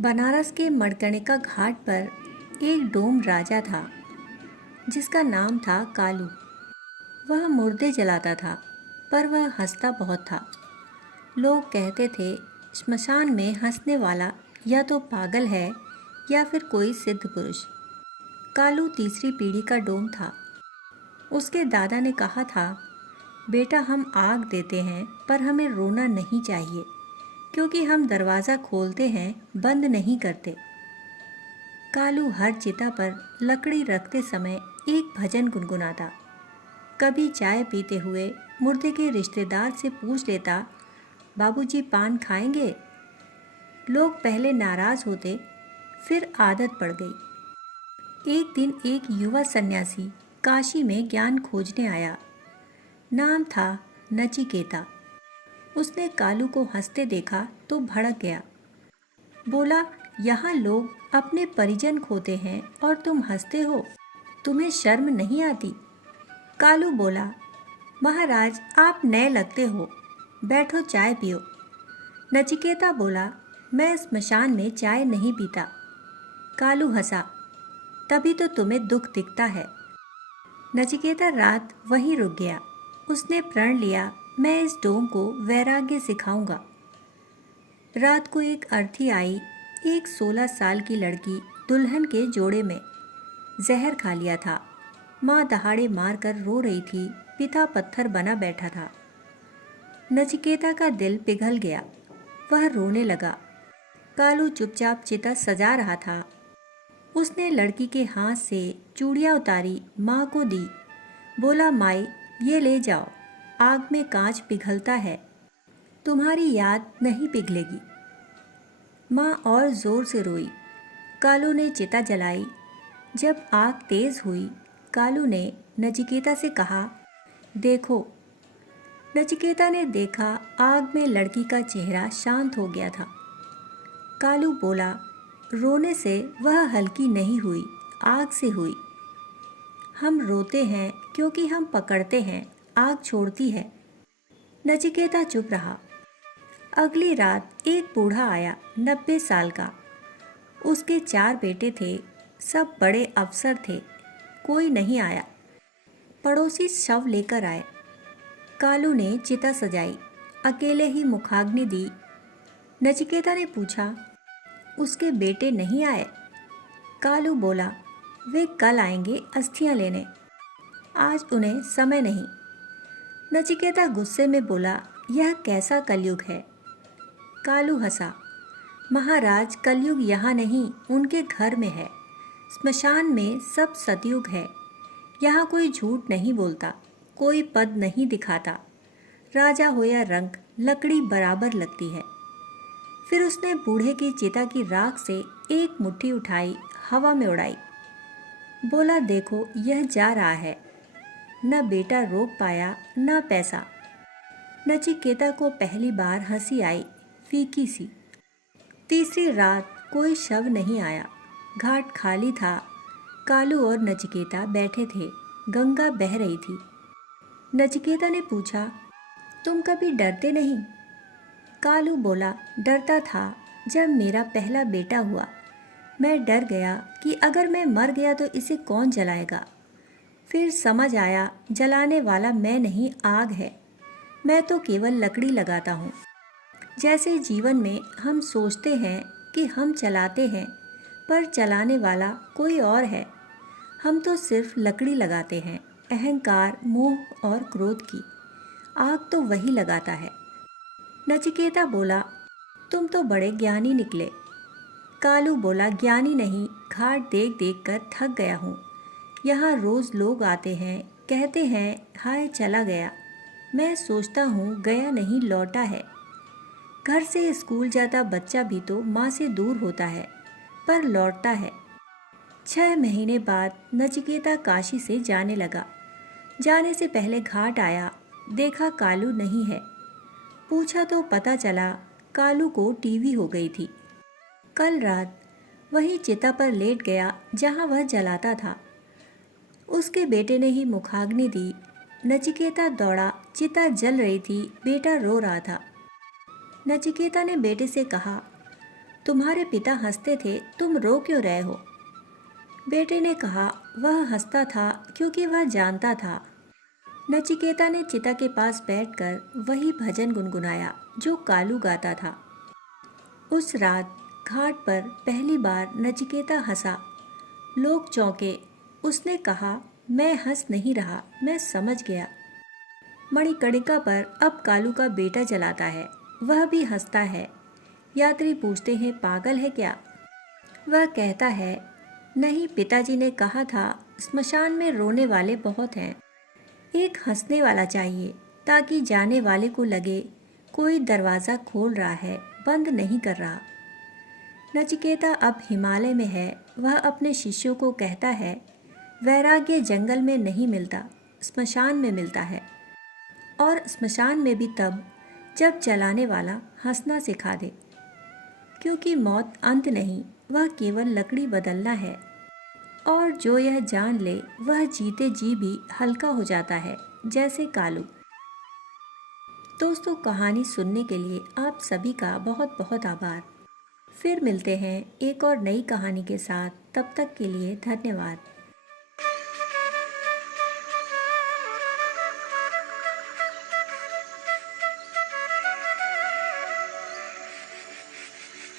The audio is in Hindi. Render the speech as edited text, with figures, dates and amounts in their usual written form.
बनारस के मणिकर्णिका घाट पर एक डोम राजा था जिसका नाम था कालू। वह मुर्दे जलाता था, पर वह हंसता बहुत था। लोग कहते थे श्मशान में हंसने वाला या तो पागल है या फिर कोई सिद्ध पुरुष। कालू तीसरी पीढ़ी का डोम था। उसके दादा ने कहा था, बेटा हम आग देते हैं पर हमें रोना नहीं चाहिए, क्योंकि हम दरवाज़ा खोलते हैं, बंद नहीं करते। कालू हर चिता पर लकड़ी रखते समय एक भजन गुनगुनाता। कभी चाय पीते हुए मुर्दे के रिश्तेदार से पूछ लेता, बाबूजी पान खाएंगे? लोग पहले नाराज़ होते, फिर आदत पड़ गई। एक दिन एक युवा सन्यासी काशी में ज्ञान खोजने आया। नाम था नचिकेता। उसने कालू को हंसते देखा तो भड़क गया। बोला, यहाँ लोग अपने परिजन खोते हैं और तुम हंसते हो, तुम्हें शर्म नहीं आती? कालू बोला, महाराज आप नए लगते हो, बैठो चाय पियो। नचिकेता बोला, मैं स्मशान में चाय नहीं पीता। कालू हंसा, तभी तो तुम्हें दुख दिखता है। नचिकेता रात वहीं रुक गया। उसने प्रण लिया, मैं इस डोम को वैराग्य सिखाऊंगा। रात को एक अर्थी आई। एक 16 साल की लड़की दुल्हन के जोड़े में जहर खा लिया था। माँ दहाड़े मारकर रो रही थी, पिता पत्थर बना बैठा था। नचिकेता का दिल पिघल गया। वह रोने लगा। कालू चुपचाप चिता सजा रहा था। उसने लड़की के हाथ से चूड़ियाँ उतारी, माँ को दी। बोला, माई ये ले जाओ, आग में कांच पिघलता है, तुम्हारी याद नहीं पिघलेगी। माँ और ज़ोर से रोई। कालू ने चिता जलाई। जब आग तेज़ हुई, कालू ने नचिकेता से कहा, देखो। नचिकेता ने देखा, आग में लड़की का चेहरा शांत हो गया था। कालू बोला, रोने से वह हल्की नहीं हुई, आग से हुई। हम रोते हैं क्योंकि हम पकड़ते हैं, आग छोड़ती है। नचिकेता चुप रहा। अगली रात एक बूढ़ा आया, 90 साल का। उसके 4 बेटे थे, सब बड़े अफसर थे। कोई नहीं आया। पड़ोसी शव लेकर आए। कालू ने चिता सजाई, अकेले ही मुखाग्नि दी। नचिकेता ने पूछा, उसके बेटे नहीं आए? कालू बोला, वे कल आएंगे अस्थियां लेने, आज उन्हें समय नहीं। नचिकेता गुस्से में बोला, यह कैसा कलयुग है? कालू हंसा, महाराज कलयुग यहाँ नहीं, उनके घर में है। स्मशान में सब सतयुग है। यहाँ कोई झूठ नहीं बोलता, कोई पद नहीं दिखाता। राजा हो या रंक, लकड़ी बराबर लगती है। फिर उसने बूढ़े की चिता की राख से एक मुट्ठी उठाई, हवा में उड़ाई। बोला, देखो यह जा रहा है। न बेटा रोक पाया, न पैसा। नचिकेता को पहली बार हंसी आई, फीकी सी। तीसरी रात कोई शव नहीं आया। घाट खाली था। कालू और नचिकेता बैठे थे। गंगा बह रही थी। नचिकेता ने पूछा, तुम कभी डरते नहीं? कालू बोला, डरता था जब मेरा पहला बेटा हुआ। मैं डर गया कि अगर मैं मर गया तो इसे कौन जलाएगा। फिर समझ आया, जलाने वाला मैं नहीं, आग है। मैं तो केवल लकड़ी लगाता हूँ। जैसे जीवन में हम सोचते हैं कि हम चलाते हैं, पर चलाने वाला कोई और है। हम तो सिर्फ लकड़ी लगाते हैं, अहंकार, मोह और क्रोध की। आग तो वही लगाता है। नचिकेता बोला, तुम तो बड़े ज्ञानी निकले। कालू बोला, ज्ञानी नहीं, घाट देख देख कर थक गया हूँ। यहाँ रोज़ लोग आते हैं, कहते हैं हाय चला गया। मैं सोचता हूँ गया नहीं, लौटा है। घर से स्कूल जाता बच्चा भी तो माँ से दूर होता है, पर लौटता है। 6 महीने बाद नचिकेता काशी से जाने लगा। जाने से पहले घाट आया, देखा कालू नहीं है। पूछा तो पता चला कालू को टीवी हो गई थी। कल रात वही चिता पर लेट गया जहाँ वह जलाता था। उसके बेटे ने ही मुखाग्नि दी। नचिकेता दौड़ा, चिता जल रही थी, बेटा रो रहा था। नचिकेता ने बेटे से कहा, तुम्हारे पिता हंसते थे, तुम रो क्यों रहे हो? बेटे ने कहा, वह हंसता था क्योंकि वह जानता था। नचिकेता ने चिता के पास बैठकर वही भजन गुनगुनाया जो कालू गाता था। उस रात घाट पर पहली बार नचिकेता हंसा। लोग चौंके। उसने कहा, मैं हंस नहीं रहा, मैं समझ गया। मणिकर्णिका पर अब कालू का बेटा जलाता है, वह भी हंसता है। यात्री पूछते हैं, पागल है क्या? वह कहता है, नहीं, पिताजी ने कहा था स्मशान में रोने वाले बहुत हैं। एक हंसने वाला चाहिए ताकि जाने वाले को लगे कोई दरवाज़ा खोल रहा है, बंद नहीं कर रहा। नचिकेता अब हिमालय में है। वह अपने शिष्यों को कहता है, वैराग्य जंगल में नहीं मिलता, स्मशान में मिलता है। और स्मशान में भी तब जब चलाने वाला हंसना सिखा दे, क्योंकि मौत अंत नहीं, वह केवल लकड़ी बदलना है। और जो यह जान ले वह जीते जी भी हल्का हो जाता है, जैसे कालू। दोस्तों, कहानी सुनने के लिए आप सभी का बहुत बहुत आभार। फिर मिलते हैं एक और नई कहानी के साथ। तब तक के लिए धन्यवाद।